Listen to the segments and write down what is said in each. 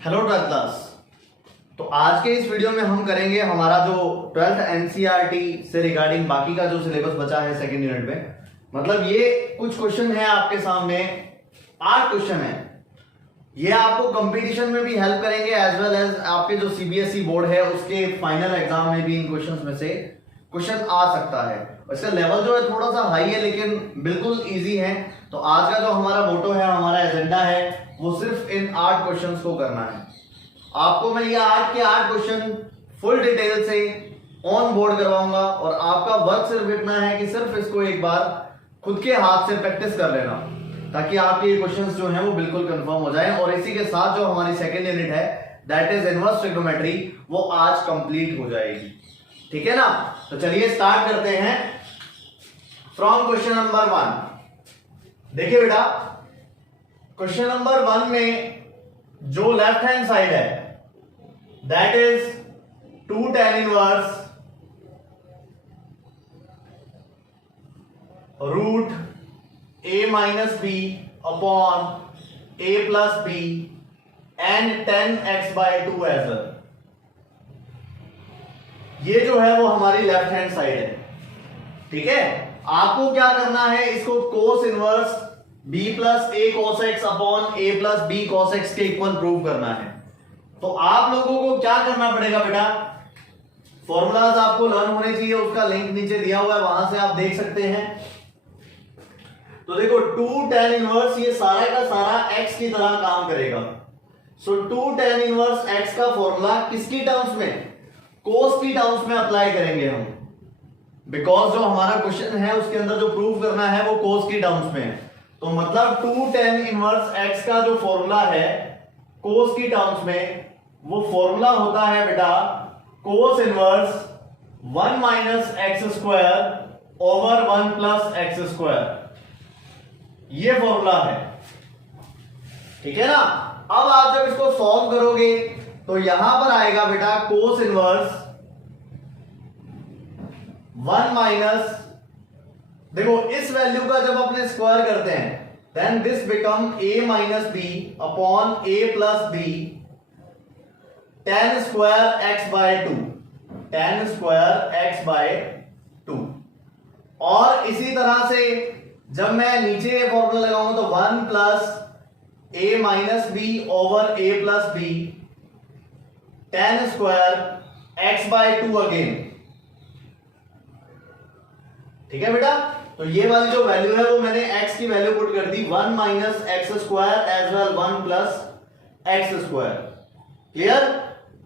Hello 12th class. तो आज के इस वीडियो में हम करेंगे हमारा जो 12th एनसीईआरटी से रिगार्डिंग बाकी का जो सिलेबस बचा है सेकंड यूनिट में। मतलब ये कुछ क्वेश्चन है आपके सामने, 8 क्वेश्चन है। ये आपको कंपटीशन में भी हेल्प करेंगे एज वेल एज आपके जो सीबीएसई बोर्ड है उसके फाइनल एग्जाम में भी इन क्वेश्चंस में से क्वेश्चन आ सकता है। इसका लेवल जो है थोड़ा सा हाई है लेकिन बिल्कुल इजी है। तो आज का जो हमारा मोटो है, हमारा एजेंडा है, वो सिर्फ इन 8 क्वेश्चंस को करना है। आपको मैं ये 8 के 8 क्वेश्चन फुल डिटेल से ऑन बोर्ड करवाऊंगा और आपका वर्क सिर्फ इतना है कि सिर्फ इसको एक बार खुद के हाथ से प्रैक्टिस कर लेना ताकि आपके क्वेश्चंस जो हैं वो बिल्कुल कंफर्म हो जाएं। और इसी के साथ जो हमारी सेकेंड यूनिट है दैट इज इनवर्स ट्रिग्नोमेट्री, वो आज कंप्लीट हो जाएगी। ठीक है ना? तो चलिए स्टार्ट करते हैं फ्रॉम क्वेश्चन नंबर 1। देखिए बेटा, क्वेश्चन नंबर 1 में जो लेफ्ट हैंड साइड है that is 2 tan inverse root a minus b upon a plus b and 10x/2 as well. ये जो है वो हमारी लेफ्ट हैंड साइड है। ठीक है, आपको क्या करना है, इसको कोस inverse b plus a cos x upon a plus b cos x के इक्वल प्रूव करना है। तो आप लोगों को क्या करना पड़ेगा बेटा, फॉर्मूलाज आपको लर्न होने चाहिए, उसका लिंक नीचे दिया हुआ है, वहां से आप देख सकते हैं। तो देखो 2 tan इनवर्स ये सारा का सारा x की तरह काम करेगा। सो 2 tan इनवर्स x का फॉर्मूला किसकी टर्म्स में, कोस की टर्म्स में अप्लाई करेंगे हम, बिकॉज जो हमारा क्वेश्चन है उसके अंदर जो प्रूव करना है वो कोस की टर्म्स में है। तो मतलब 2 tan इनवर्स x का जो फॉर्मूला है कोस की टर्म्स में, वो फॉर्मूला होता है बेटा कोस inverse 1 minus x square over 1 plus x square. ये फॉर्मूला है। ठीक है ना? अब आप जब इसको सॉल्व करोगे तो यहां पर आएगा बेटा कोस इनवर्स 1 माइनस, देखो इस वैल्यू का जब अपने स्क्वायर करते हैं then this become a minus b upon a plus b 10 square x/2, 10 square x/2। और इसी तरह से जब मैं नीचे ये फॉर्मूला लगाऊंगा तो 1 plus a minus b over a plus b 10 square x/2 again. ठीक है बेटा? तो ये वाली जो वैल्यू है वो मैंने x की वैल्यू पुट कर दी 1 minus x square as well 1 plus x square. Clear?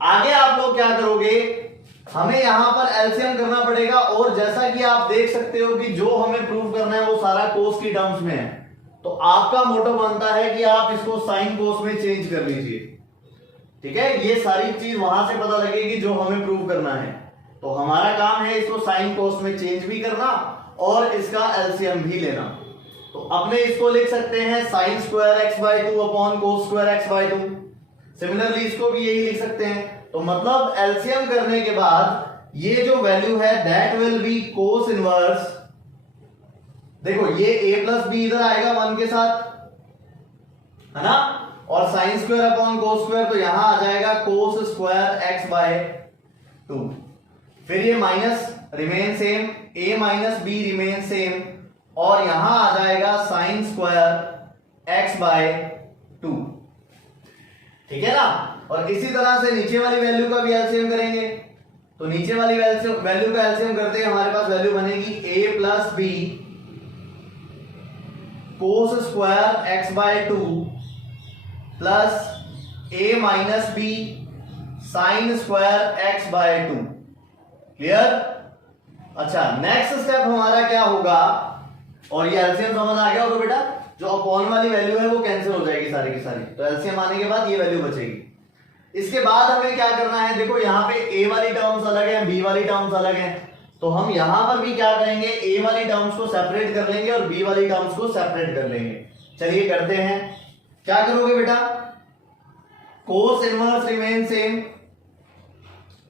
आगे आप लोग क्या करोगे, हमें यहां पर एलसीएम करना पड़ेगा और जैसा कि आप देख सकते हो कि जो हमें प्रूव करना है वो सारा कोस की टर्म्स में है। तो आपका मोटो बनता है कि आप इसको साइन कोस में चेंज कर लीजिए। ठीक है, ये सारी चीज वहां से पता लगेगी जो हमें प्रूव करना है। तो हमारा काम है इसको साइन कोस में चेंज भी करना और इसका एलसीएम भी लेना। तो अपने इसको लिख सकते हैं साइन स्क्वायर x/2 अपॉन कोस स्क्वायर x/2। सिमिलरली इसको भी यही लिख सकते हैं। तो मतलब एलसीएम करने के बाद ये जो वैल्यू है that will B cos inverse, देखो ये a प्लस बी इधर आएगा 1 के साथ, है ना, और sine square upon cos square तो यहां आ जाएगा कोस स्क्वायर x/2। फिर ये minus remain same, a minus be remain same, और यहां आ जाएगा साइन स्क्वायर x/2। ठीक है ना? और इसी तरह से नीचे वाली वैल्यू का भी एलसीएम करेंगे। तो नीचे वाली वैल्यू का एलसीएम करते हैं, हमारे पास वैल्यू बनेगी a plus b cos square x/2 plus a minus b sine square x/2। Clear? अच्छा, नेक्स्ट स्टेप हमारा क्या होगा, और ये एलसीएम समझ आ गया होगा बेटा, जो अपॉन वाली वैल्यू है वो कैंसिल हो जाएगी सारी की सारी। तो एलसीएम आने के बाद ये वैल्यू बचेगी। इसके बाद हमें क्या करना है, देखो यहां पे a वाली टर्म्स अलग है, b वाली टर्म्स अलग है। तो हम यहां पर भी क्या करेंगे, a वाली टर्म्स को सेपरेट कर लेंगे और b वाली टर्म्स को सेपरेट कर लेंगे। चलिए करते हैं। क्या करोगे बेटा, कोस इनवर्स रिमेन सेम।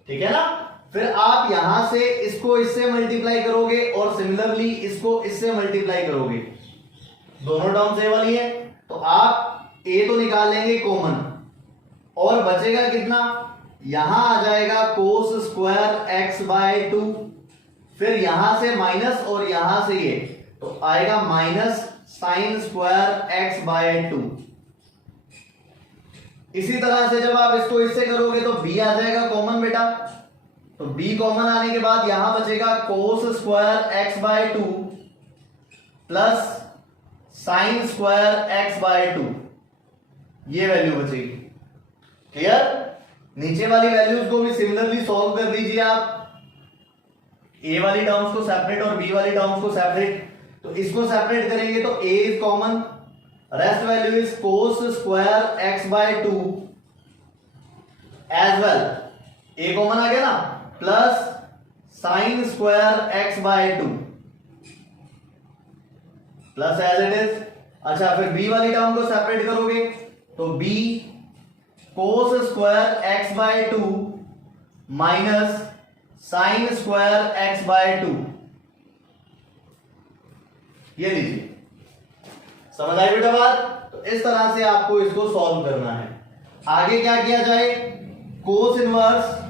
ठीक है ना? फिर आप यहां से इसको इससे मल्टीप्लाई करोगे और सिमिलरली इसको इससे मल्टीप्लाई करोगे। दोनों टर्म्स ए वाली है तो आप ए तो निकाल लेंगे कॉमन, और बचेगा कितना, यहां आ जाएगा कोस स्क्वायर एक्स बाय 2, फिर यहां से माइनस और यहां से ये, तो आएगा minus sine square x by 2। इसी तरह से जब आप इसको इससे करोगे तो b आ जाएगा कॉमन बेटा, तो b कॉमन आने के बाद यहां बचेगा cos square x by 2 plus sine square x by 2, ये वैल्यू बचेगी। क्लियर? नीचे वाली वैल्यूज को भी सिमिलरली सॉल्व कर दीजिए आप, a वाली टर्म्स को सेपरेट और b वाली टर्म्स को सेपरेट। तो इसको सेपरेट करेंगे तो a is common, rest value is cos square x by 2 as well, a common आ गया ना, plus sine square x by 2 plus as it is. अच्छा, फिर b वाली टर्म को सेपरेट करोगे तो b cos square x by 2 minus sine square x by 2, ये लीजिए। समझ आई बेटा बात? तो इस तरह से आपको इसको सॉल्व करना है। आगे क्या किया जाए, कोस इनवर्स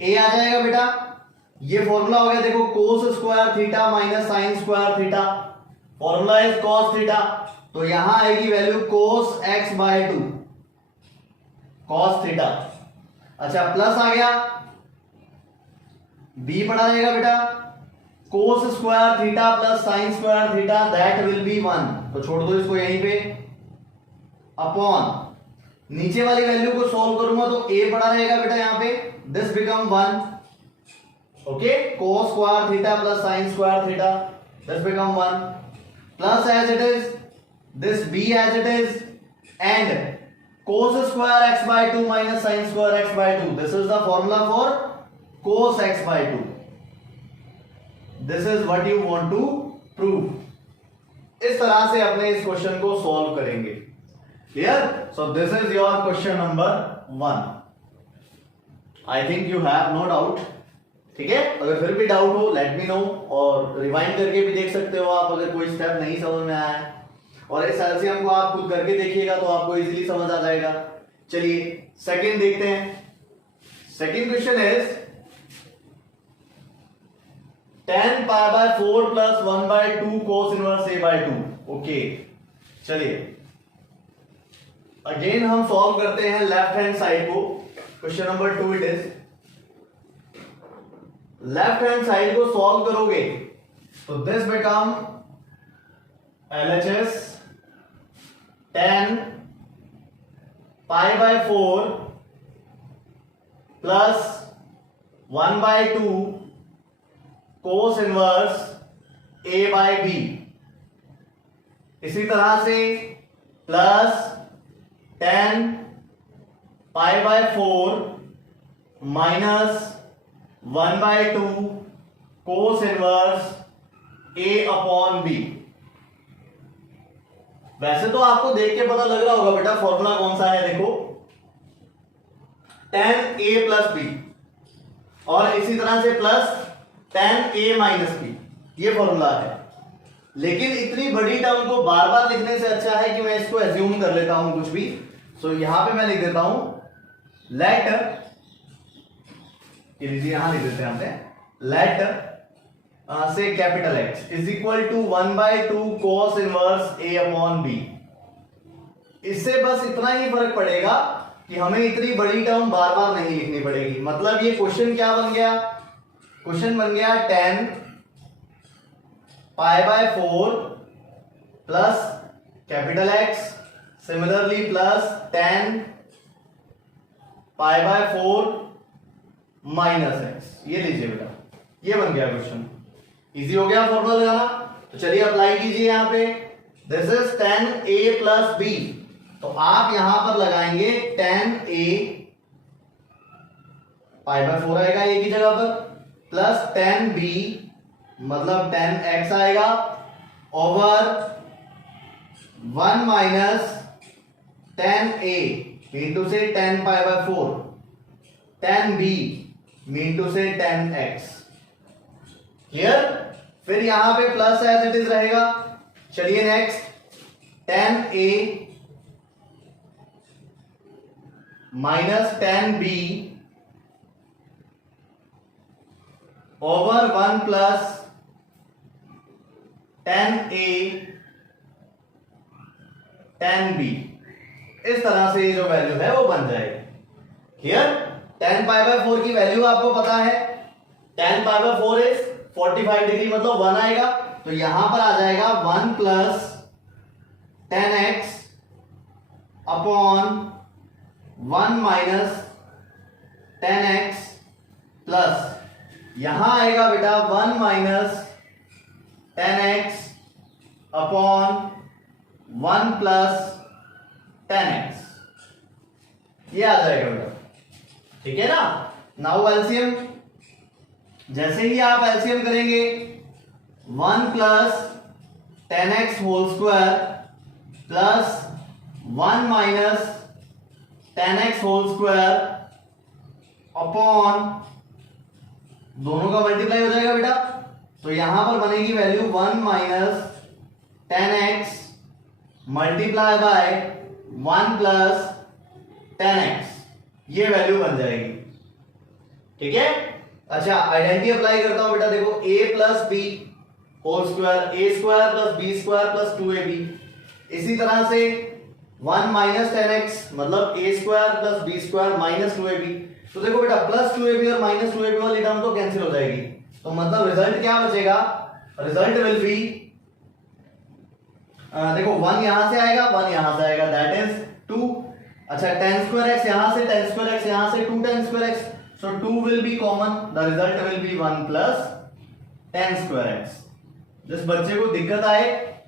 ए आ जाएगा बेटा, ये फॉर्मूला हो गया, देखो cos square theta minus sine square theta, formula is cos theta, तो यहां आएगी value cos x by 2 cos theta. अच्छा, प्लस आ गया, बी पढ़ा जाएगा बेटा, cos square theta plus sine square theta that will be 1, तो छोड़ दो इसको यहीं पे, अपॉन नीचे वाली वैल्यू को सॉल्व करूंगा तो a पड़ा रहेगा बेटा यहां पे, this become 1, okay, cos square theta plus sine square theta this become 1 plus as it is this b as it is and cos square x by 2 minus sin square x by 2, this is the formula for cos x by 2, this is what you want to prove। इस तरह से अपने इस question को solve करेंगे। Clear? So this is your question number 1। I think you have no doubt. ठीक है, अगर फिर भी डाउट हो लेट मी नो, और रिवाइंड करके भी देख सकते हो आप अगर कोई स्टेप नहीं समझ में आया है, और इस एलसीएम को आप खुद करके देखिएगा तो आपको इजीली समझ आ जाएगा। चलिए सेकंड देखते हैं। Second question is tan pi by 4 plus 1 by 2 cos inverse a by 2। Okay, चलिए अगेन हम सॉल्व करते हैं लेफ्ट हैंड साइड को। Question number 2 it is, left hand side को सॉल्व करोगे तो this become LHS tan pi by 4 plus 1 by 2 cos inverse a by b, इसी तरह से plus tan pi by 4 minus 1 by 2 cos inverse a upon b। वैसे तो आपको देख के पता लग रहा होगा बेटा फॉर्मूला कौन सा है, देखो tan a प्लस b, और इसी तरह से plus tan a minus b, ये फॉर्मूला है। लेकिन इतनी बड़ी टर्म को बार बार लिखने से अच्छा है कि मैं इसको एज्यूम कर लेता हूं कुछ भी। सो यहां पे मैं लिख देता हूं लेट, ये लीजिए यहां लिख देते हैं हमने, लेट से capital X is equal to 1 by 2 cos inverse a upon b। इससे बस इतना ही फर्क पड़ेगा कि हमें इतनी बड़ी टर्म बार बार नहीं लिखनी पड़ेगी। मतलब ये क्वेश्चन क्या बन गया, क्वेश्चन बन गया tan pi by 4 plus capital X, similarly plus tan pi by 4 minus x। ये लीजिए बेटा, ये बन गया क्वेश्चन। इजी हो गया फॉर्मूला लगाना। तो चलिए अप्लाई कीजिए यहां पे, this is tan a plus b, तो आप यहां पर लगाएंगे tan a पाई बाय 4 आएगा a की जगह पर, प्लस tan b मतलब tan x आएगा over 1 minus tan a mean to से tan pi by 4, tan b mean to से tan x। क्लियर? फिर यहां पे प्लस एज इट इज रहेगा। चलिए next, tan a minus 10b over 1 plus 10a 10b, इस तरह से जो वैल्यू है वो बन जाएगी। क्लियर? tan पाई बाय 4 की वैल्यू आपको पता है, tan pi by 4 is 45 degree, मतलब 1 आएगा, तो यहां पर आ जाएगा 1 plus 10x upon 1 minus 10x plus यहां आएगा बेटा 1 minus 10x upon 1 plus 10x, ये आ जाएगा बेटा। ठीक है ना? नाउ एलसीएम, जैसे ही आप एलसीएम करेंगे 1 plus 10x whole square plus 1 minus 10x whole square upon, दोनों का मल्टीप्लाई हो जाएगा बेटा, तो यहां पर बनेगी value 1 minus 10x multiply by 1 plus 10x, ये वैल्यू बन जाएगी। ठीक है? अच्छा, आइडेंटिटी अप्लाई करता हूं बेटा, देखो a plus b whole square, a square plus b square plus 2ab, इसी तरह से 1 माइनस 10x मतलब a square plus b square minus 2ab, तो देखो बेटा प्लस 2ab और माइनस 2ab वाली टर्म तो कैंसिल हो जाएगी, तो मतलब रिजल्ट क्या बचेगा, रिजल्ट विल बी, देखो 1 यहां से आएगा, 1 यहां से आएगा, दैट इज 2। अच्छा, tan स्क्वायर x यहां से, tan स्क्वायर x यहां से, 2 tan square x, so 2 will be common, the result will be 1 plus tan square x। जिस बच्चे को दिक्कत आए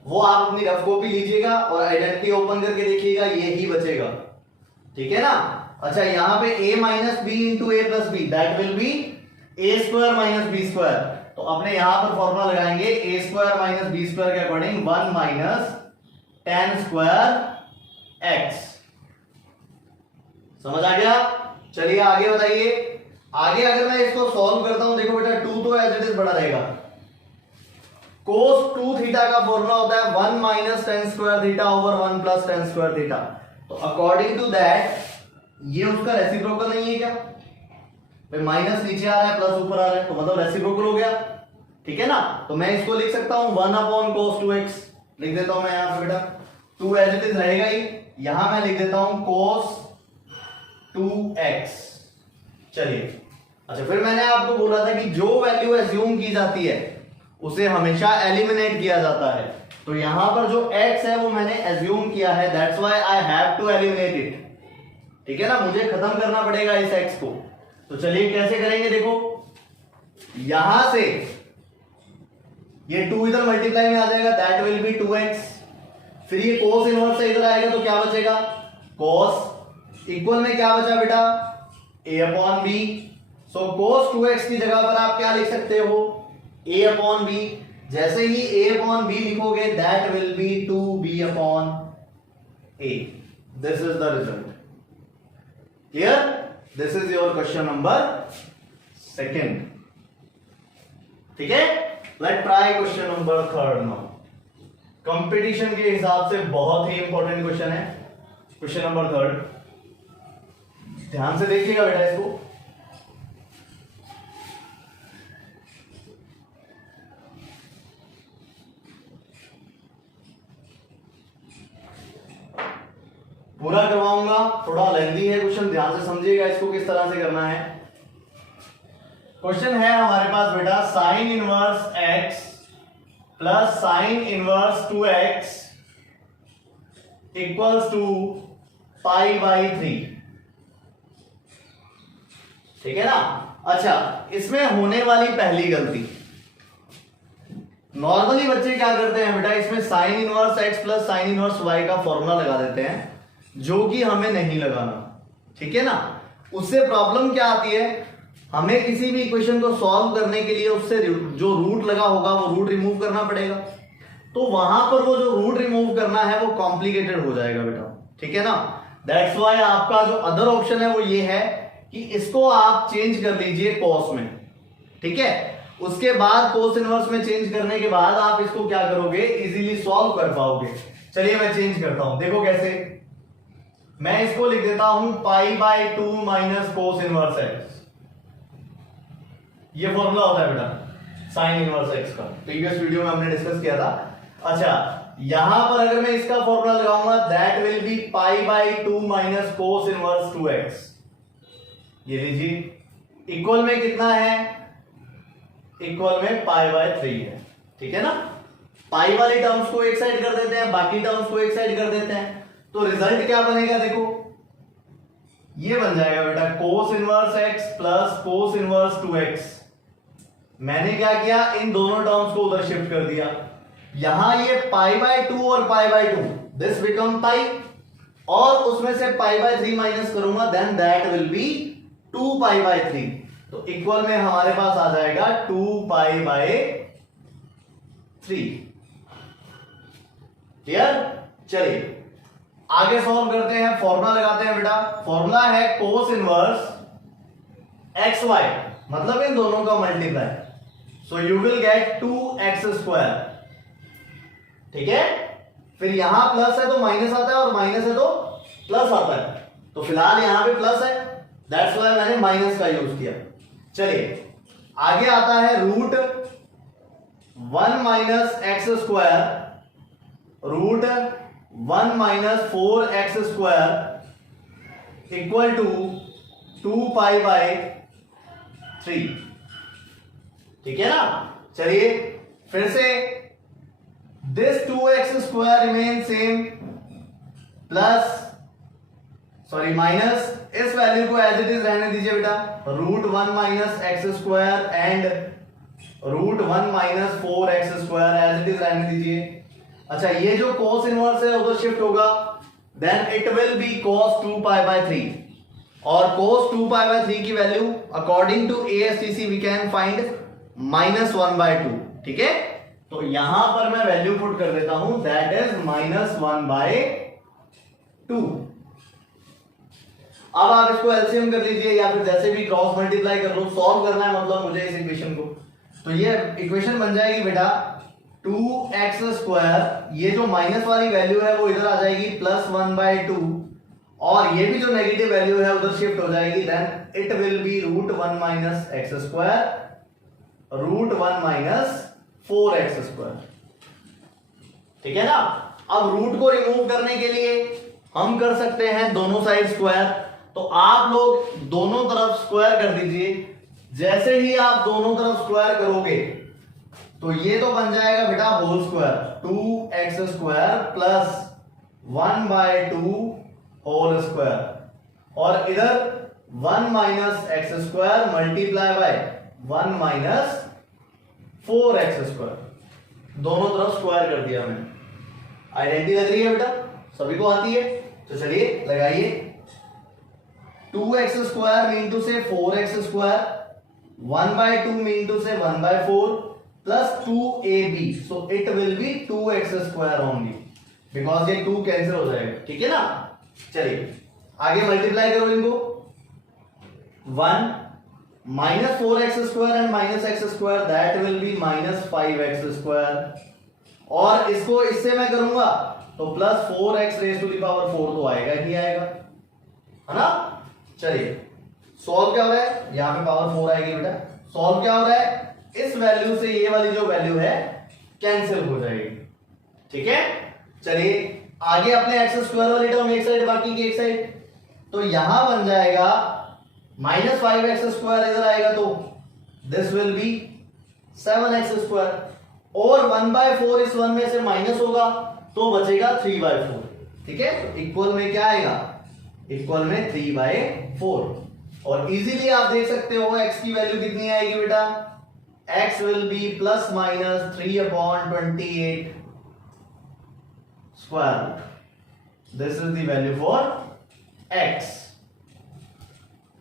वो आप अपनी रफ कॉपी लीजिएगा और आइडेंटिटी ओपन करके देखिएगा, ये ही बचेगा। ठीक है ना? अच्छा, यहां पे a minus b into a plus b, that will be a square minus b square, तो अपने यहां पर फॉर्मूला लगाएंगे a square minus b square के according 1 minus tan square x। समझ आ गया? चलिए आगे बताइए। आगे अगर मैं इसको सॉल्व करता हूं, देखो बेटा 2 तो एज इट इज बड़ा रहेगा, cos 2 थीटा का फॉर्मूला होता है 1 minus tan square theta over 1 plus tan square theta, तो अकॉर्डिंग टू दैट ये उसका रेसिप्रोकल नहीं है क्या? भाई माइनस नीचे आ रहा है प्लस ऊपर आ रहा है, तो मतलब रेसिप्रोकल हो गया। ठीक है ना? तो मैं इसको लिख सकता हूं 1 अपॉन cos 2x, लिख देता हूं मैं यहां पे बेटा, 2 एज इट इज रहेगा ही, यहां मैं लिख देता हूं cos 2x। चलिए, अच्छा फिर मैंने आपको बोला था कि जो वैल्यू एज्यूम की जाती है उसे हमेशा एलिमिनेट किया जाता है, तो यहां पर जो x है वो मैंने एज्यूम किया है, that's why I have to eliminate it. ठीक है ना? मुझे खत्म करना पड़ेगा इस x को, तो चलिए कैसे करेंगे, देखो यहां से ये 2 इधर मल्टीप्लाई में आ जाएगा, दैट विल बी 2x, फिर ये cos इनवर्स से इधर आएगा तो क्या बचेगा, cos, इक्वल में क्या बचा बेटा, a upon b, so cos 2x की जगह पर आप क्या लिख सकते हो, a अपॉन बी, जैसे ही a अपॉन बी लिखोगे that will B 2b upon a, this is the result. Clear? This is your question number 2। ठीक है? Late try question number 3 now. Competition के हिसाब से बहुत ही इंपॉर्टेंट क्वेश्चन है क्वेश्चन नंबर 3, ध्यान से देखिएगा बेटा इसको। पूरा करवाऊंगा, थोड़ा लेंथी है क्वेश्चन, ध्यान से समझिएगा इसको किस तरह से करना है। क्वेश्चन है हमारे पास बेटा sine inverse x plus sine inverse 2x equals to pi by 3। ठीक है ना? अच्छा, इसमें होने वाली पहली गलती, नॉर्मली बच्चे क्या करते हैं बेटा, इसमें sign inverse x plus sine inverse y का फॉर्मूला लगा देते हैं, जो कि हमें नहीं लगाना। ठीक है ना? उससे प्रॉब्लम क्या आती है, हमें किसी भी इक्वेशन को सॉल्व करने के लिए उससे जो रूट लगा होगा वो रूट रिमूव करना पड़ेगा, तो वहां पर वो जो रूट रिमूव करना है वो कॉम्प्लिकेटेड हो जाएगा बेटा। ठीक है ना? दैट्स व्हाई आपका जो अदर ऑप्शन है वो ये है कि इसको आप चेंज कर लीजिए कॉस में। ठीक है? उसके बाद कोस इनवर्स में चेंज करने के बाद आप इसको क्या करोगे, इजीली सॉल्व कर पाओगे। चलिए मैं चेंज करता हूं, देखो कैसे। मैं इसको लिख देता हूं π/2 माइनस कोस इनवर्स एक्स। ये फॉर्मूला होता है बेटा साइन इनवर्स एक्स का, प्रीवियस वीडियो में हमने डिस्कस किया था। अच्छा, यहां पर अगर मैं इसका फॉर्मूला लगाऊंगा that will be π/2 minus cos inverse 2x। ये लीजिए इक्वल में कितना है, इक्वल में π/3 है, ठीक है ना। पाई वाली टर्म्स को एक साइड कर देते हैं, बाकी टर्म्स को एक साइड कर देते हैं, तो रिजल्ट क्या बनेगा देखो, ये बन जाएगा बेटा cos inverse x plus cos inverse 2x। मैंने क्या किया, इन दोनों टर्म्स को उधर शिफ्ट कर दिया। यहां ये π/2 और π/2 दिस बिकम पाई, और उसमें से π/3 माइनस करूंगा देन दैट विल बी 2π/3। तो इक्वल में हमारे पास आ जाएगा 2π/3। क्लियर। चलिए आगे सॉल्व करते हैं, फॉर्मूला लगाते हैं बेटा। फॉर्मूला है कोस इनवर्स xy, मतलब इन दोनों का multiply, so you will get 2x²। ठीक है, फिर यहां प्लस है तो माइनस आता है, और माइनस है तो प्लस आता है, तो फिलहाल यहां पे प्लस है, दैट्स व्हाई मैंने माइनस का यूज किया। चलिए आगे आता है root 1 minus x², root 1 minus 4x² equal to 2π/3। ठीक है ना। चलिए फिर से this 2x² remain same plus sorry minus, इस वैल्यू को एज इट इज रहने दीजिए बेटा, root 1 minus x² and root 1 minus 4x² as it is रहने दीजिए। अच्छा, ये जो cos इनवर्स है उधर शिफ्ट होगा, then it will be cos 2π/3, और cos 2π/3 की value according to ASTC we can find -1/2। ठीक है, तो यहां पर मैं वैल्यू पुट कर देता हूं, दैट इज -1/2। अब आप इसको एलसीएम कर लीजिए या फिर जैसे भी क्रॉस मल्टीप्लाई कर लो, सॉल्व करना है मतलब मुझे इस इक्वेशन को। तो ये इक्वेशन बन जाएगी बेटा 2x², ये जो माइनस वाली वैल्यू है वो इधर आ जाएगी +1/2, और ये भी जो नेगेटिव वैल्यू है उधर शिफ्ट हो जाएगी, then it will be root 1 minus x², root 1 minus 4x²। ठीक है ना। अब रूट को रिमूव करने के लिए हम कर सकते हैं दोनों साइड स्क्वायर, तो आप लोग दोनों तरफ स्क्वायर कर दीजिए। जैसे ही आप दोनों तरफ स्क्वायर करोगे तो ये तो बन जाएगा बेटा whole square, 2x² plus 1/2 whole square, और इधर 1 minus x² multiply by 1 minus 4x²। दोनों तरफ स्क्वायर कर दिया मैंने। आइडेंटिटी लग रही है बेटा, सभी को आती है, तो चलिए लगाइए। 2x² मीन टू से 4x², 1/2 मीन टू से 1/4 plus 2ab, so it will B 2x² only, because ये 2 कैंसिल हो जाएगा। ठीक है ना। चलिए आगे मल्टीप्लाई करो इनको, 1 minus 4x² and minus x², that will B -5x², और इसको इससे मैं करूंगा तो प्लस 4x⁴ तो आएगा ही आएगा, है ना। चलिए सॉल्व क्या हो रहा है, यहां पे पावर 4 आएगी बेटा। सॉल्व क्या हो रहा है, इस वैल्यू से ये वाली जो वैल्यू है कैंसिल हो जाएगी। ठीक है। चलिए आगे अपने x² वाली टर्म एक साइड, बाकी की एक साइड, तो यहां बन जाएगा -5x² इधर आएगा तो दिस विल बी 7x², और 1/4 इस 1 में से माइनस होगा तो बचेगा 3/4। ठीक है, तो इक्वल में क्या आएगा, इक्वल में 3/4, और इजीली आप देख सकते हो x की वैल्यू कितनी आएगी बेटा, x will be +/3/28 square root. This is the value for x।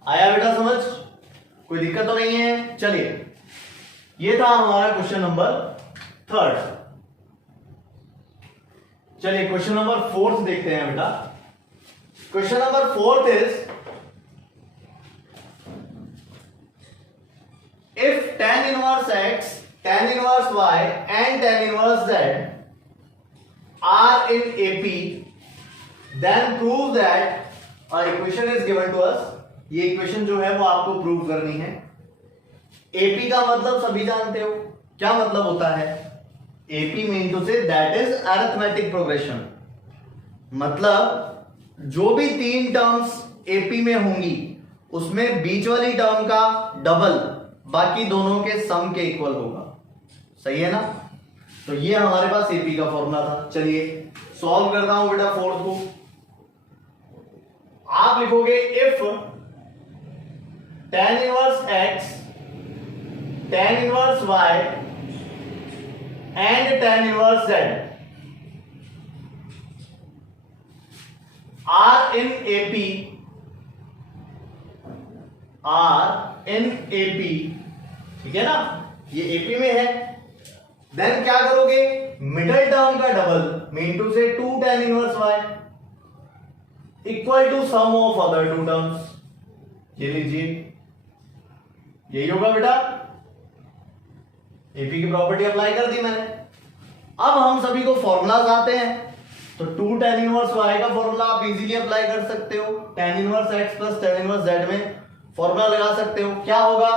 आया बेटा समझ, कोई दिक्कत तो नहीं है। चलिए ये था हमारा क्वेश्चन नंबर 3। चलिए क्वेश्चन नंबर 4 देखते हैं बेटा। Question number 4 is if tan inverse x, tan inverse y and tan inverse z are in AP, then prove that और equation is given to us, ये इक्वेशन जो है वो आपको प्रूव करनी है। एपी का मतलब सभी जानते हो, क्या मतलब होता है? AP mean to say that is arithmetic progression, मतलब जो भी 3 टर्म्स एपी में होंगी उसमें बीच वाली टर्म का डबल बाकी दोनों के सम के इक्वल होगा। सही है ना? तो ये हमारे पास एपी का फॉर्मूला था। चलिए सॉल्व करता हूं बेटा फोर्थ को। आप लिखोगे if tan inverse x, tan inverse y and tan inverse z are in AP, are in AP, ठीक है ना, ये एपी में है, देन क्या करोगे? मिडल टर्म का double mean to say 2 tan inverse y equal to sum of other 2 terms. ये लीजिए, यही होगा बेटा, एपी की प्रॉपर्टी अप्लाई कर दी मैंने। अब हम सभी को फॉर्मूलाज आते हैं, तो 2 tan इनवर्स y का फॉर्मूला आप इजीली अप्लाई कर सकते हो, tan inverse x plus tan inverse z में फॉर्मूला लगा सकते हो। क्या होगा?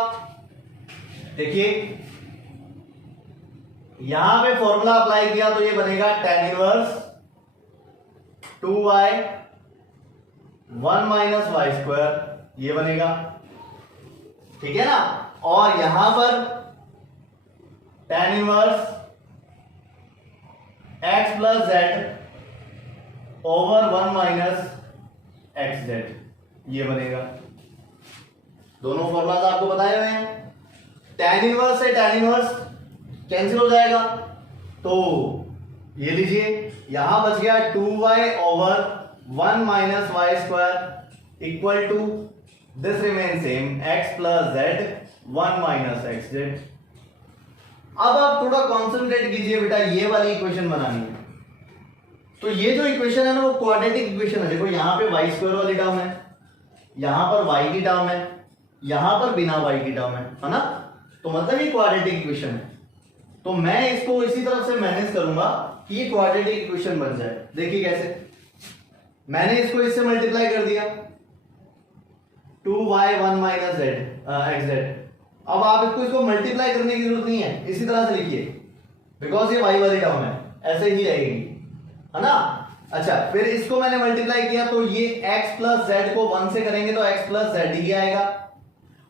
देखिए यहां पे फॉर्मूला अप्लाई किया तो ये बनेगा tan inverse 2y 1 minus y square, ये बनेगा, ठीक है ना। और यहां पर tan inverse x plus z over 1 minus x z, ये बनेगा। दोनों फॉर्मूलाज आपको बताए हुए हैं। tan इनवर्स से tan इनवर्स कैंसिल हो जाएगा, तो ये लीजिए यहां बच गया 2y over 1 minus y square equal to this remain same x plus z 1 minus x z. अब आप थोड़ा कॉन्सेंट्रेट कीजिए बेटा, ये वाली इक्वेशन बनानी है। तो ये जो इक्वेशन है ना वो क्वाड्रेटिक इक्वेशन है। देखो यहां पे वाई स्क्वायर वाली टर्म है, यहां पर y की टर्म है, यहां पर बिना y की टर्म है ना, तो मतलब ये क्वाड्रेटिक इक्वेशन है। तो मैं इसको इसी तरफ से मैनेज करूंगा कि ये क्वाड्रेटिक इक्वेशन बन जाए। देखिए कैसे, मैंने इसको इससे मल्टीप्लाई कर दिया 2y 1 माइनस एक्स जेड। अब आप इसको मल्टीप्लाई करने की जरूरत नहीं है, इसी तरह से लिखिए, बिकॉज ये y वाली टर्म है, ऐसे ही रहेगी, है ना। अच्छा, फिर इसको मैंने मल्टीप्लाई किया तो ये x प्लस जेड को 1 से करेंगे तो x प्लस जेड ही आएगा,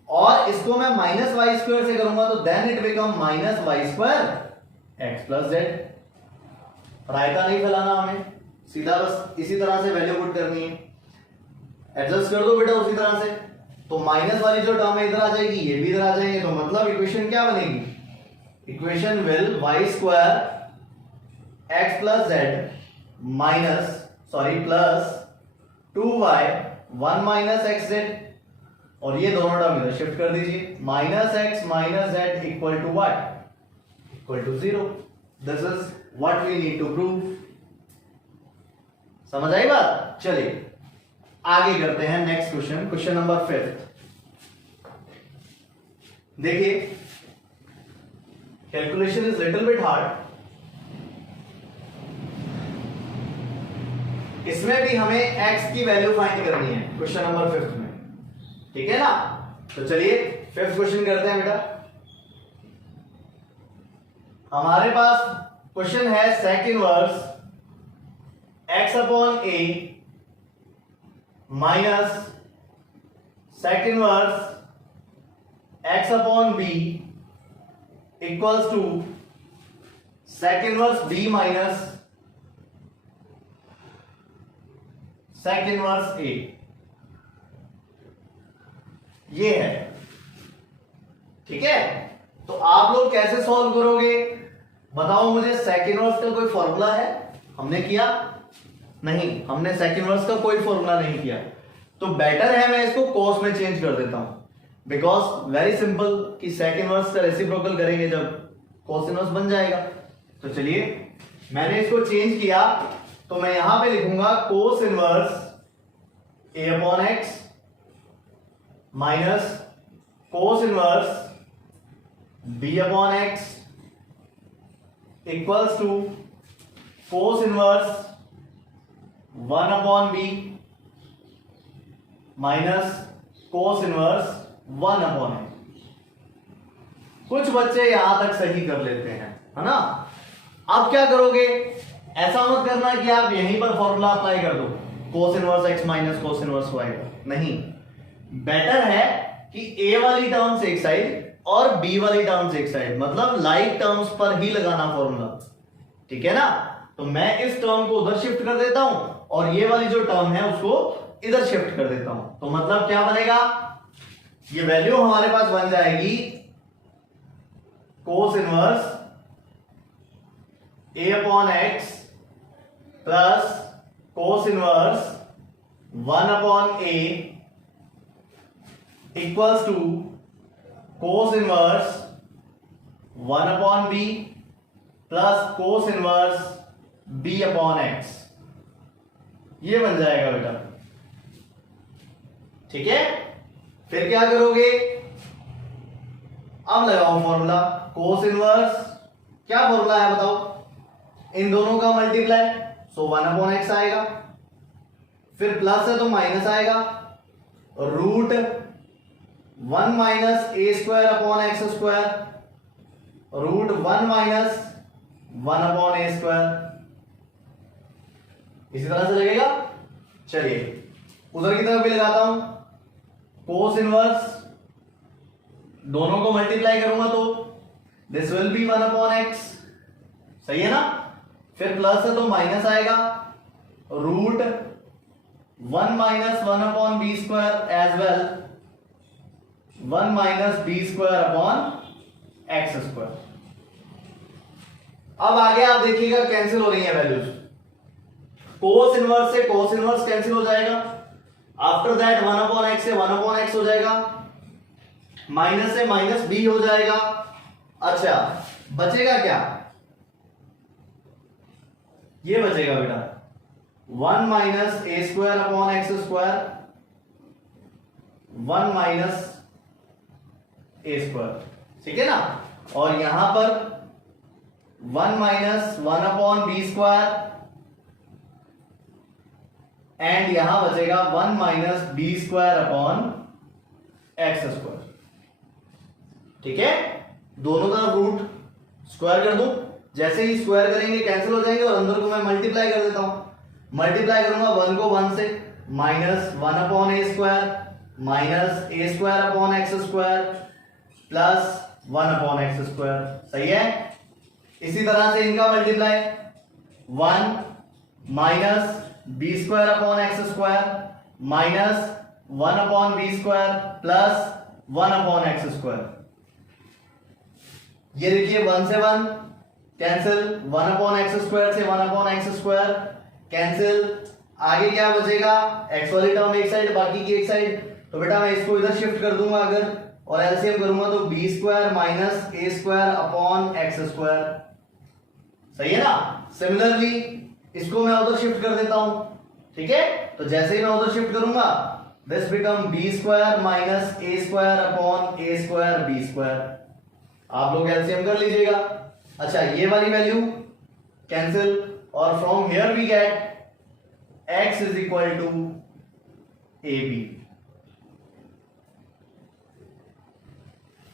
और इसको मैं माइनस वाई स्क्वायर से करूंगा तो then it become minus y square x plus z. रायता नहीं फैलाना हमें, सीधा बस इसी तरह से वैल्यू पुट करनी है, एडजस्ट कर दो बेटा उसी तरह से। तो माइनस वाली जो टर्म है इधर आ जाएगी, ये भी इधर आ जाएंगे, तो मतलब इक्वेशन क्या बनेगी? Equation will y square x plus z minus plus 2y 1 minus x z, और ये दोनों टर्म इधर शिफ्ट कर दीजिए, minus x minus z equal to y equal to 0। This is what we need to prove. समझ आई बात? चलिए आगे करते हैं नेक्स्ट क्वेश्चन, क्वेश्चन नंबर 5। देखिए calculation is little bit hard, इसमें भी हमें x की वैल्यू फाइंड करनी है क्वेश्चन नंबर 5 में, ठीक है ना। तो चलिए 5th क्वेश्चन करते हैं बेटा। हमारे पास क्वेश्चन है sec inverse x upon a minus sec inverse x upon b equals to sec inverse b minus sec inverse a, ये है, ठीक है। तो आप लोग कैसे सॉल्व करोगे बताओ मुझे। sec इनवर्स का कोई फॉर्मूला है? हमने किया नहीं, हमने sec इनवर्स का कोई फॉर्मूला नहीं किया, तो बेटर है मैं इसको cos में चेंज कर देता हूं, बिकॉज वेरी सिंपल कि sec इनवर्स का रेसिप्रोकल करेंगे जब cos इनवर्स बन जाएगा। तो चलिए मैंने इसको चेंज किया, तो मैं यहां पे लिखूंगा cos inverse a upon x minus cos inverse b upon x equals to cos inverse 1 upon b minus cos inverse 1 upon a. कुछ बच्चे यहां तक सही कर लेते हैं, है ना। अब क्या करोगे, ऐसा मत करना कि आप यहीं पर फॉर्मूला अप्लाई कर दो, cos inverse x minus cos inverse y का। नहीं, बेटर है कि a वाली टर्म्स एक साइड और b वाली टर्म्स एक साइड, मतलब लाइक टर्म्स पर ही लगाना फॉर्मूला, ठीक है ना। तो मैं इस टर्म को उधर शिफ्ट कर देता हूं और ये वाली जो टर्म है उसको इधर शिफ्ट कर देता हूं। तो मतलब क्या बनेगा, ये वैल्यू हमारे पास बन जाएगी cos inverse a upon x plus cos inverse 1 upon a equals to cos inverse 1 upon b plus cos inverse b upon x। ये बन जाएगा बेटा, ठीक है। फिर क्या करोगे, अब लगाओ फॉर्मूला कोस इनवर्स, क्या फॉर्मूला है बताओ, इन दोनों का मल्टीप्लाई, सो 1 अपॉन एक्स आएगा, फिर प्लस है तो माइनस आएगा, root 1 minus a square upon x square, root 1 minus 1 upon a square. इसी तरह से लगेगा। चलिए उधर की तरफ भी लगाता हूं, कोस इनवर्स दोनों को मल्टीप्लाई करूंगा तो this will be 1 upon x, सही है ना। फिर प्लस है तो माइनस आएगा, root 1 minus 1 upon b square as well 1 minus b square upon x square. अब आगे आप देखिएगा कैंसिल हो रही है वैल्यूज, कोस इनवर्स से कोस इनवर्स कैंसिल हो जाएगा, आफ्टर दैट 1 अपॉन एक्स से 1 अपॉन एक्स हो जाएगा, माइनस से माइनस बी हो जाएगा। अच्छा बचेगा क्या, ये बचेगा बेटा 1 minus a square upon x square 1 minus a square, ठीक है ना। और यहां पर 1 minus 1 upon b square and यहां बचेगा 1 minus b square upon x square, ठीक है। दोनों तरफ रूट स्क्वायर कर दूं, जैसे ही स्क्वायर करेंगे कैंसिल हो जाएंगे और अंदर को मैं मल्टीप्लाई कर देता हूं। मल्टीप्लाई करूंगा 1 को 1 से, minus 1 upon a square minus a square upon x square plus 1 upon x square, सही है। इसी तरह से इनका multiply 1 minus b square upon x square minus 1 upon b square plus 1 upon x square. ये देखिए 1 से 1 कैंसिल, 1 अपॉन एक्स स्क्वायर से 1 अपॉन एक्स स्क्वायर कैंसिल। आगे क्या बचेगा, एक्स वाली टर्म एक साइड बाकी की एक साइड, तो बेटा मैं इसको इधर शिफ्ट कर दूंगा अगर, और एलसीएम करूंगा तो B square minus a square upon x square, सही है ना। सिमिलरली इसको मैं उधर शिफ्ट कर देता हूं, ठीक है। तो जैसे ही मैं उधर शिफ्ट करूंगा this become b square minus a square upon a square b square. आप लोग एलसीएम कर लीजिएगा। अच्छा ये वाली वैल्यू कैंसिल और from here we get x is equal to a b,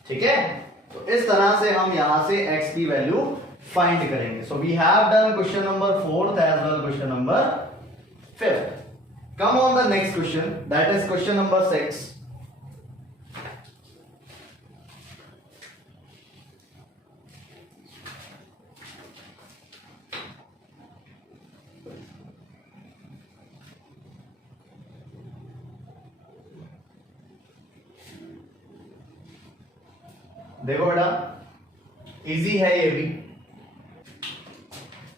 ठीक है। तो इस तरह से हम यहां से x की वैल्यू फाइंड करेंगे। So we have done question number 4 as well question number 5। Come on the next question, that is question number 6। देखो बेटा इजी है ये भी।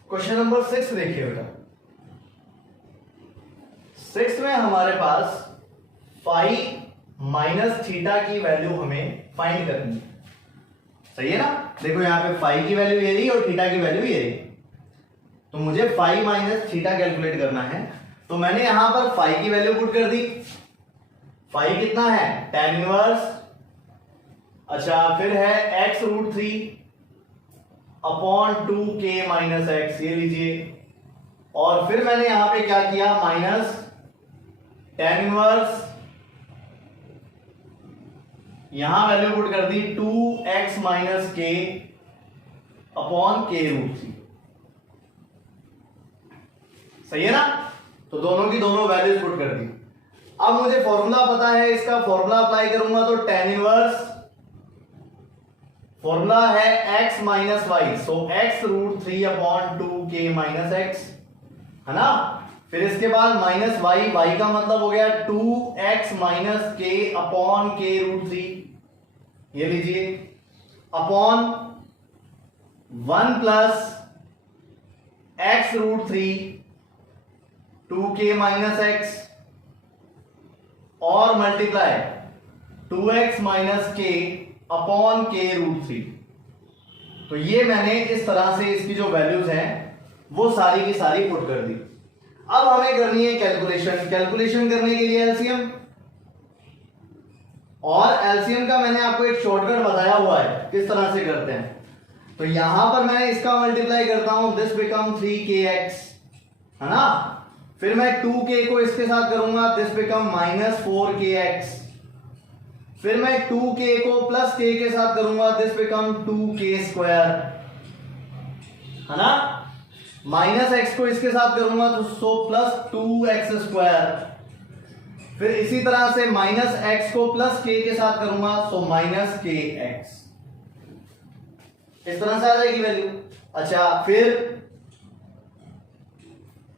क्वेश्चन नंबर 6 देखिए बेटा, 6 में हमारे पास फाई माइनस थीटा की वैल्यू हमें फाइंड करनी है, सही है ना। देखो यहां पे फाई की वैल्यू ये रही और थीटा की वैल्यू ये रही, तो मुझे फाई माइनस थीटा कैलकुलेट करना है। तो मैंने यहां पर फाई की वैल्यू पुट कर दी। फाई कितना है, tan इनवर्स, अच्छा फिर है x root 3 upon 2k minus x, ये लीजिए। और फिर मैंने यहां पे क्या किया, माइनस tan इनवर्स यहां वैल्यू पुट कर दी 2x minus k upon k root 3। सही है ना? तो दोनों की दोनों वैल्यूज पुट कर दी। अब मुझे फॉर्मूला पता है, इसका फॉर्मूला अप्लाई करूंगा तो tan इनवर्स, फॉर्मूला है x minus y, so x root 3 upon 2k minus x, है ना? फिर इसके बाद माइनस वाई, वाई का मतलब हो गया 2x minus k upon k root 3, ये लीजिए, upon 1 plus x root 3 2k minus x और multiply 2x minus k upon k root 3। तो ये मैंने इस तरह से इसकी जो वैल्यूज हैं वो सारी की सारी पुट कर दी। अब हमें करनी है कैलकुलेशन। कैलकुलेशन करने के लिए एलसीएम, और एलसीएम का मैंने आपको एक शॉर्टकट बताया हुआ है किस तरह से करते हैं। तो यहां पर मैं इसका मल्टीप्लाई करता हूं, दिस बिकम 3kx, है ना? फिर मैं 2k को इसके साथ करूंगा, दिस बिकम माइनस 4kx। फिर मैं 2k को प्लस k के साथ करूंगा, दिस बिकम 2k स्क्वायर, है ना? माइनस x को इसके साथ करूंगा तो सो प्लस 2x स्क्वायर। फिर इसी तरह से माइनस x को प्लस k के साथ करूंगा सो माइनस kx। इस तरह से आ जाएगी वैल्यू। अच्छा, फिर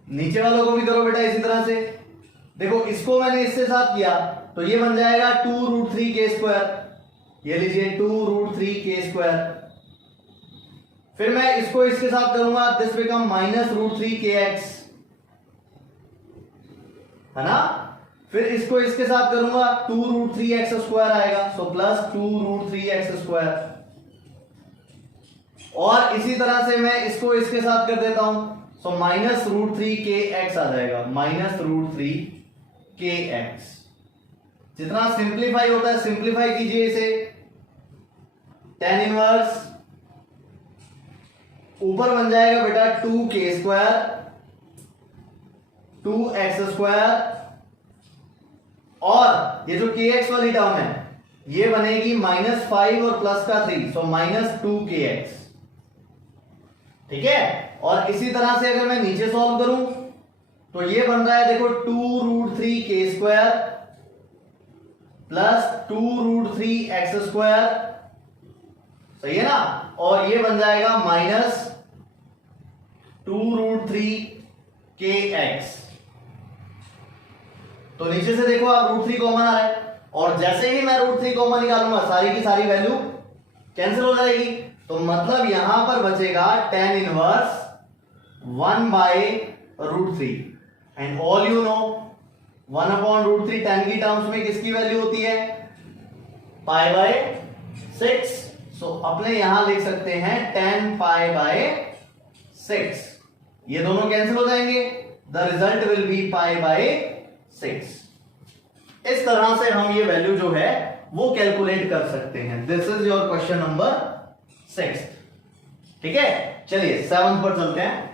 नीचे वालों को भी करो बेटा इसी तरह से। देखो, इसको मैंने इससे साथ किया तो ये बन जाएगा 2 रूट 3k स्क्वायर, ये लीजिए 2 रूट 3k स्क्वायर। फिर मैं इसको इसके साथ करूंगा, this become minus root 3kx, है ना? फिर इसको इसके साथ करूंगा 2 रूट 3x स्क्वायर आएगा, so plus 2 root 3x square. और इसी तरह से मैं इसको इसके साथ कर देता हूं, सो माइनस रूट 3kx आ जाएगा, माइनस रूट 3kx। जितना सिंप्लीफाई होता है सिंप्लीफाई कीजिए इसे। tan इनवर्स ऊपर बन जाएगा बेटा 2k स्क्वायर 2x स्क्वायर, और ये जो kx वाली टर्म है ये बनेगी -5 और प्लस का 3, सो माइनस 2kx। ठीक है? और इसी तरह से अगर मैं नीचे सॉल्व करूं तो ये बन रहा है, देखो 2 root 3k square plus 2 root 3x square, सही है ना? और ये बन जाएगा माइनस 2 रूट 3kx। तो नीचे से देखो आप रूट 3 कॉमन आ रहा है, और जैसे ही मैं रूट 3 कॉमन निकालूंगा सारी की सारी वैल्यू कैंसिल हो जाएगी। तो मतलब यहां पर बचेगा tan inverse 1 by root 3, and all you know 1 अपॉन रूट 3 tan की टर्म्स में किसकी वैल्यू होती है? Pi by 6। सो अपने यहां लिख सकते हैं tan पाई बाय 6। ये दोनों कैंसिल हो जाएंगे, the result will be pi by 6। इस तरह से हम ये वैल्यू जो है वो कैलकुलेट कर सकते हैं। This is your question number 6। ठीक है, चलिए 7 पर चलते हैं।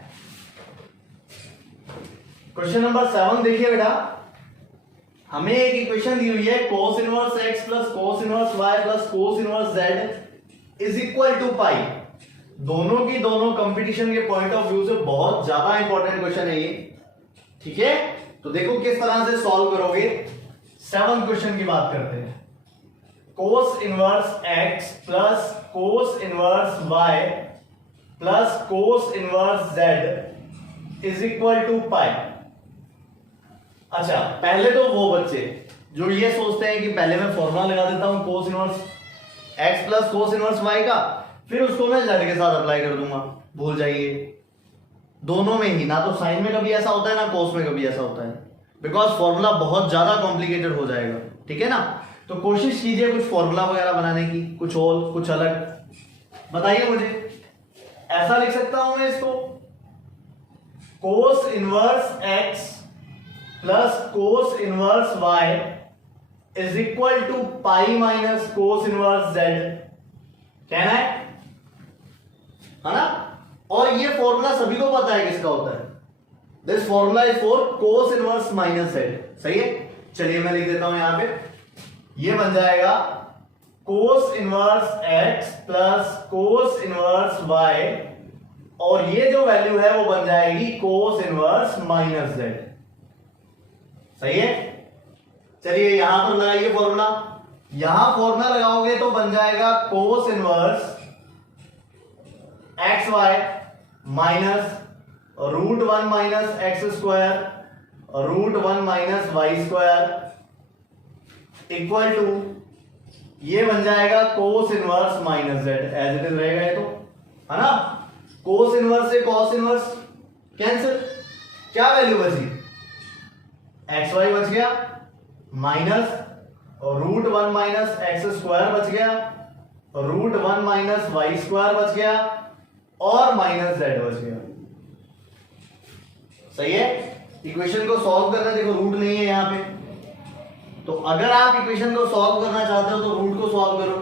क्वेश्चन नंबर 7 देखिए बेटा, हमें एक इक्वेशन दी हुई है cos inverse x plus cos inverse y plus cos inverse z is equal to pi. दोनों की दोनों कंपटीशन के पॉइंट ऑफ व्यू से बहुत ज्यादा इंपॉर्टेंट क्वेश्चन है ये। ठीक है, तो देखो किस तरह से सॉल्व करोगे। 7 क्वेश्चन की बात करते हैं। cos inverse x plus cos inverse y plus cos inverse z is equal to pi. अच्छा, पहले तो वो बच्चे जो ये सोचते हैं कि पहले मैं फॉर्मूला लगा देता हूं cos inverse x plus cos inverse y का, फिर उसको मैं z के साथ अप्लाई कर दूंगा, भूल जाइए। दोनों में ही ना तो साइन में कभी ऐसा होता है ना cos में कभी ऐसा होता है, बिकॉज फॉर्मूला बहुत ज्यादा कॉम्प्लिकेटेड हो जाएगा। ठीक है ना? तो कोशिश कीजिए कुछ फॉर्मूला वगैरह बनाने की, कुछ और कुछ अलग बताइए मुझे। ऐसा लिख सकता हूं मैं इसको, cos inverse x plus cos inverse y is equal to pi minus cos inverse z। कहना है ना? और ये फॉर्मूला सभी को पता है किसका होता है। This formula is for cos inverse minus z। सही है, चलिए मैं लिख देता हूं यहां पे, ये बन जाएगा cos inverse x plus cos inverse y, और ये जो वैल्यू है वो बन जाएगी कोस इनवर्स माइनस z। सही है। चलिए यहां पर लगाइए फॉर्मूला। यहां फॉर्मूला लगाओगे तो बन जाएगा cos inverse x y minus root 1 minus x square root 1 minus y square equal to, ये बन जाएगा cos inverse minus z. As it is रहेगा ये, तो है ना। कोस इनवर्स से कॉस इनवर्स कैंसिल, क्या वैल्यू बची, एक्स वाई बच गया, minus root 1 minus x square बच गया, रूट 1 माइनस वाई स्क्वायर बच गया, और माइनस जेड बच गया। सही है। इक्वेशन को सॉल्व करना, देखो रूट नहीं है यहां पे, तो अगर आप इक्वेशन को सॉल्व करना चाहते हो तो रूट को सॉल्व करो।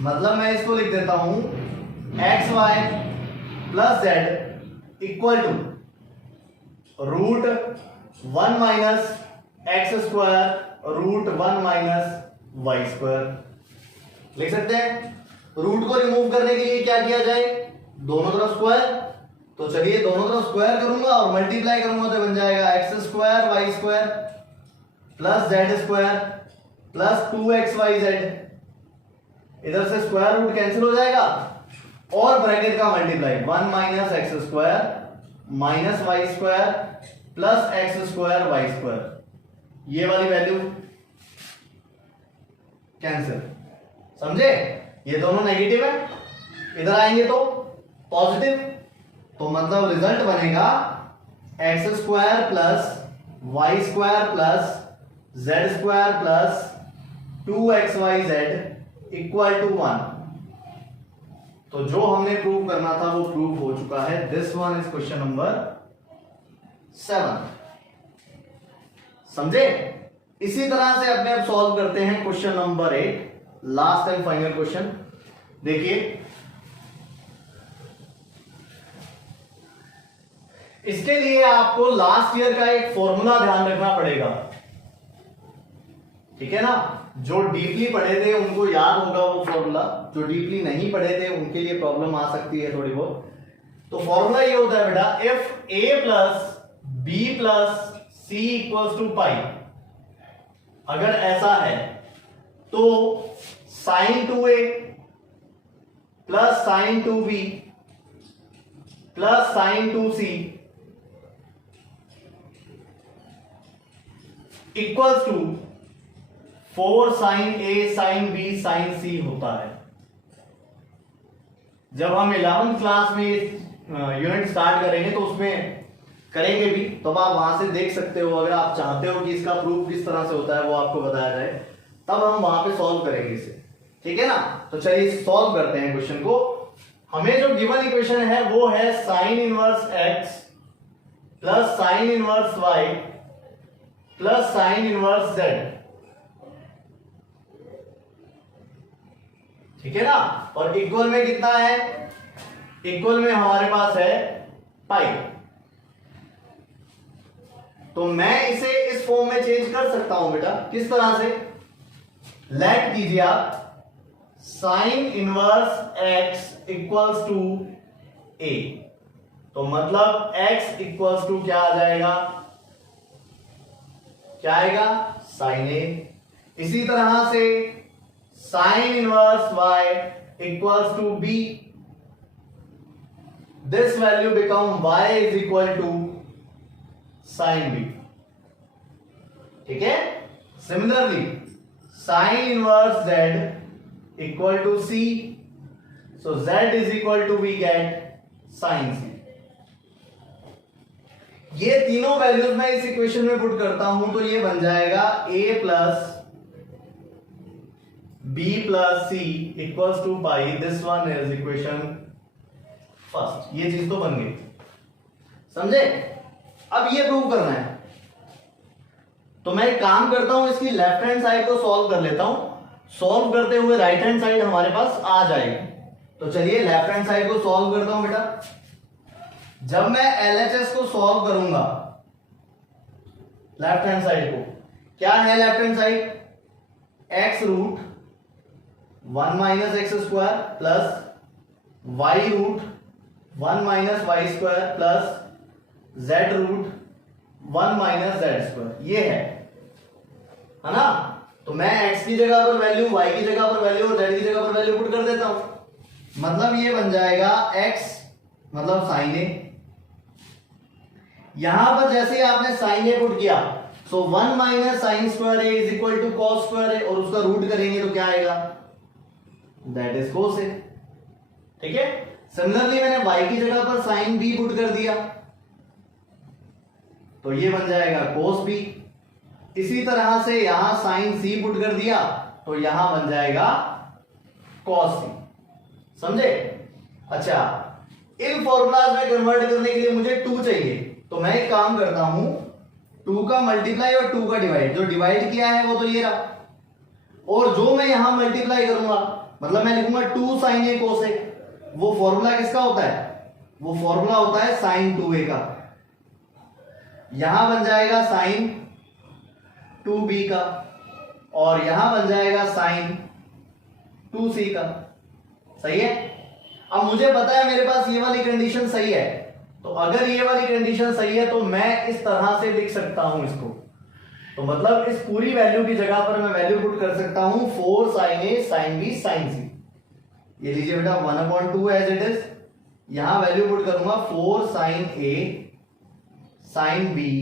मतलब मैं इसको लिख देता हूं x y plus z equal to root 1 minus x square root 1 minus y square लिख सकते हैं। रूट को रिमूव करने के लिए क्या किया जाए, दोनों तरफ स्क्वायर। तो चलिए दोनों तरफ स्क्वायर करूंगा और मल्टीप्लाई करूंगा तो बन जाएगा x square y square plus z square plus 2xyz। इधर से स्क्वायर रूट कैंसिल हो जाएगा और ब्रैकेट का multiply 1 minus x square minus y square plus x square y square, ये वाली वैल्यू कैंसिल। समझे, ये दोनों नेगेटिव है, इधर आएंगे तो पॉजिटिव, तो मतलब रिजल्ट बनेगा x square plus y square plus z square plus 2xyz equal to 1। तो जो हमने प्रूव करना था वो प्रूव हो चुका है। This one is question number 7। समझे। इसी तरह से अपने अब सॉल्व करते हैं question number 8, last and final question. देखिए इसके लिए आपको लास्ट ईयर का एक फॉर्मूला ध्यान रखना पड़ेगा, ठीक है ना। जो डीपली पढ़े थे उनको याद होगा वो फॉर्मूला, जो डीपली नहीं पढ़े थे उनके लिए प्रॉब्लम आ सकती है थोड़ी बहुत। तो फॉर्मूला ये होता है बेटा, if a plus b plus c equals to pi, अगर ऐसा है तो sine 2a plus sine 2b plus sine 2c equals to 4 sine a sine b sine c होता है। जब हम 11th क्लास में यूनिट स्टार्ट करेंगे तो उसमें करेंगे भी, तो आप वहां से देख सकते हो। अगर आप चाहते हो कि इसका प्रूफ किस तरह से होता है वो आपको बताया जाए, तब हम वहां पे सॉल्व करेंगे इसे, ठीक है ना। तो चलिए सॉल्व करते हैं क्वेश्चन को। हमें जो गिवन इक्वेशन है वो है sign inverse x plus sine inverse y plus sine inverse z, ठीक है ना। और इक्वल में कितना है, इक्वल में हमारे पास है पाई। तो मैं इसे इस फॉर्म में चेंज कर सकता हूं बेटा, किस तरह से, लेट कीजिए आप sine inverse x equals to a, तो मतलब x इक्वल्स टू क्या आ जाएगा, क्या आएगा, साइन a। इसी तरह से sine inverse y equals to b, this value become y is equal to sine b, ठीक है। Similarly sine inverse z equal to c, so z is equal to we get sine c। ये तीनों values मैं इस equation में put करता हूं तो ये बन जाएगा a plus b plus c equals to pi. This one is equation first. ये चीज तो बन गई, समझे। अब ये प्रूव करना है, तो मैं एक काम करता हूं, इसकी लेफ्ट हैंड साइड को सॉल्व कर लेता हूं। सॉल्व करते हुए राइट हैंड साइड हमारे पास आ जाएगी। तो चलिए लेफ्ट हैंड साइड को सॉल्व करता हूं बेटा। जब मैं LHS को सॉल्व करूंगा लेफ्ट हैंड साइड को, क्या है left hand side, x root 1 minus x square plus y root 1 minus y square plus z root 1 minus z square, ये है ना। तो मैं x की जगह पर वैल्यू, y की जगह पर वैल्यू और z की जगह पर वैल्यू पुट कर देता हूं। मतलब ये बन जाएगा x मतलब साइन ए। यहां पर जैसे ही आपने साइन ए पुट किया, so 1 minus sine square a is equal to cos square a, और उसका रूट करेंगे तो क्या आएगा, दैट इज कोस ए। ठीक है। सिमिलरली मैंने y की जगह पर साइन बी पुट कर दिया, तो ये बन जाएगा कोस बी। इसी तरह से यहां साइन सी पुट कर दिया, तो यहां बन जाएगा कॉस सी। समझे? अच्छा, इन फॉर्मूलाज में कन्वर्ट करने के लिए मुझे 2 चाहिए, तो मैं एक काम करता हूं, 2 का मल्टीप्लाई और 2 का डिवाइड। जो डिवाइड किया है वो तो ये रहा, और जो मैं यहां मल्टीप्लाई करूंगा, मतलब मैं लिखूंगा 2 साइन ए कोस ए। वो फॉर्मूला किसका होता है? वो फॉर्मूला होता है साइन 2a का। यहां बन जाएगा साइन 2b का, और यहां बन जाएगा साइन 2c का। सही है। अब मुझे पता है मेरे पास ये वाली कंडीशन सही है, तो अगर ये वाली कंडीशन सही है तो मैं इस तरह से लिख सकता हूं इसको। तो मतलब इस पूरी वैल्यू की जगह पर मैं वैल्यू पुट कर सकता हूं 4 sine a sine b sine c. ये लीजिए बेटा 1/2 एज इट इज, यहां वैल्यू पुट करूंगा 4 sine a sine b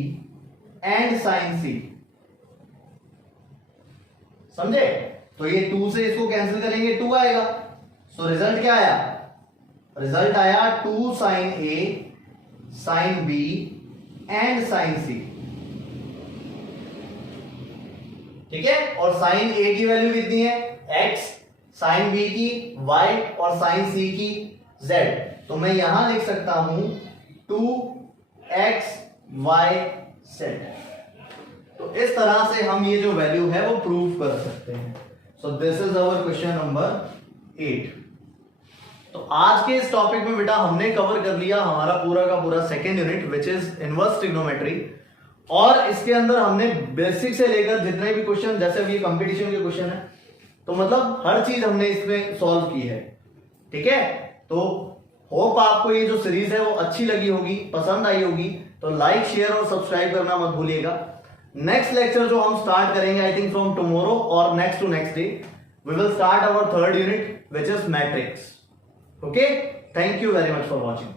and sine c. समझे? तो ये 2 से इसको कैंसिल करेंगे, 2 आएगा। सो रिजल्ट क्या आया? रिजल्ट आया 2 sine a sine b and sine c. ठीक है। और साइन ए की वैल्यू कितनी है? x, साइन बी की y और साइन सी की z। तो मैं यहां लिख सकता हूं 2x y z। तो इस तरह से हम ये जो वैल्यू है वो प्रूव कर सकते हैं। सो this is our question number 8। तो आज के इस टॉपिक में बेटा हमने कवर कर लिया हमारा पूरा का पूरा second unit which is inverse trigonometry. और इसके अंदर हमने बेसिक से लेकर जितने भी क्वेश्चन, जैसे ये कंपटीशन के क्वेश्चन है, तो मतलब हर चीज हमने इसमें सॉल्व की है। ठीक है। तो होप आपको ये जो सीरीज है वो अच्छी लगी होगी, पसंद आई होगी। तो लाइक शेयर और सब्सक्राइब करना मत भूलिएगा। नेक्स्ट लेक्चर जो हम स्टार्ट करेंगे आई थिंक फ्रॉम टुमारो और next to next day we will start our third unit which is matrix. Okay, thank you very much for watching.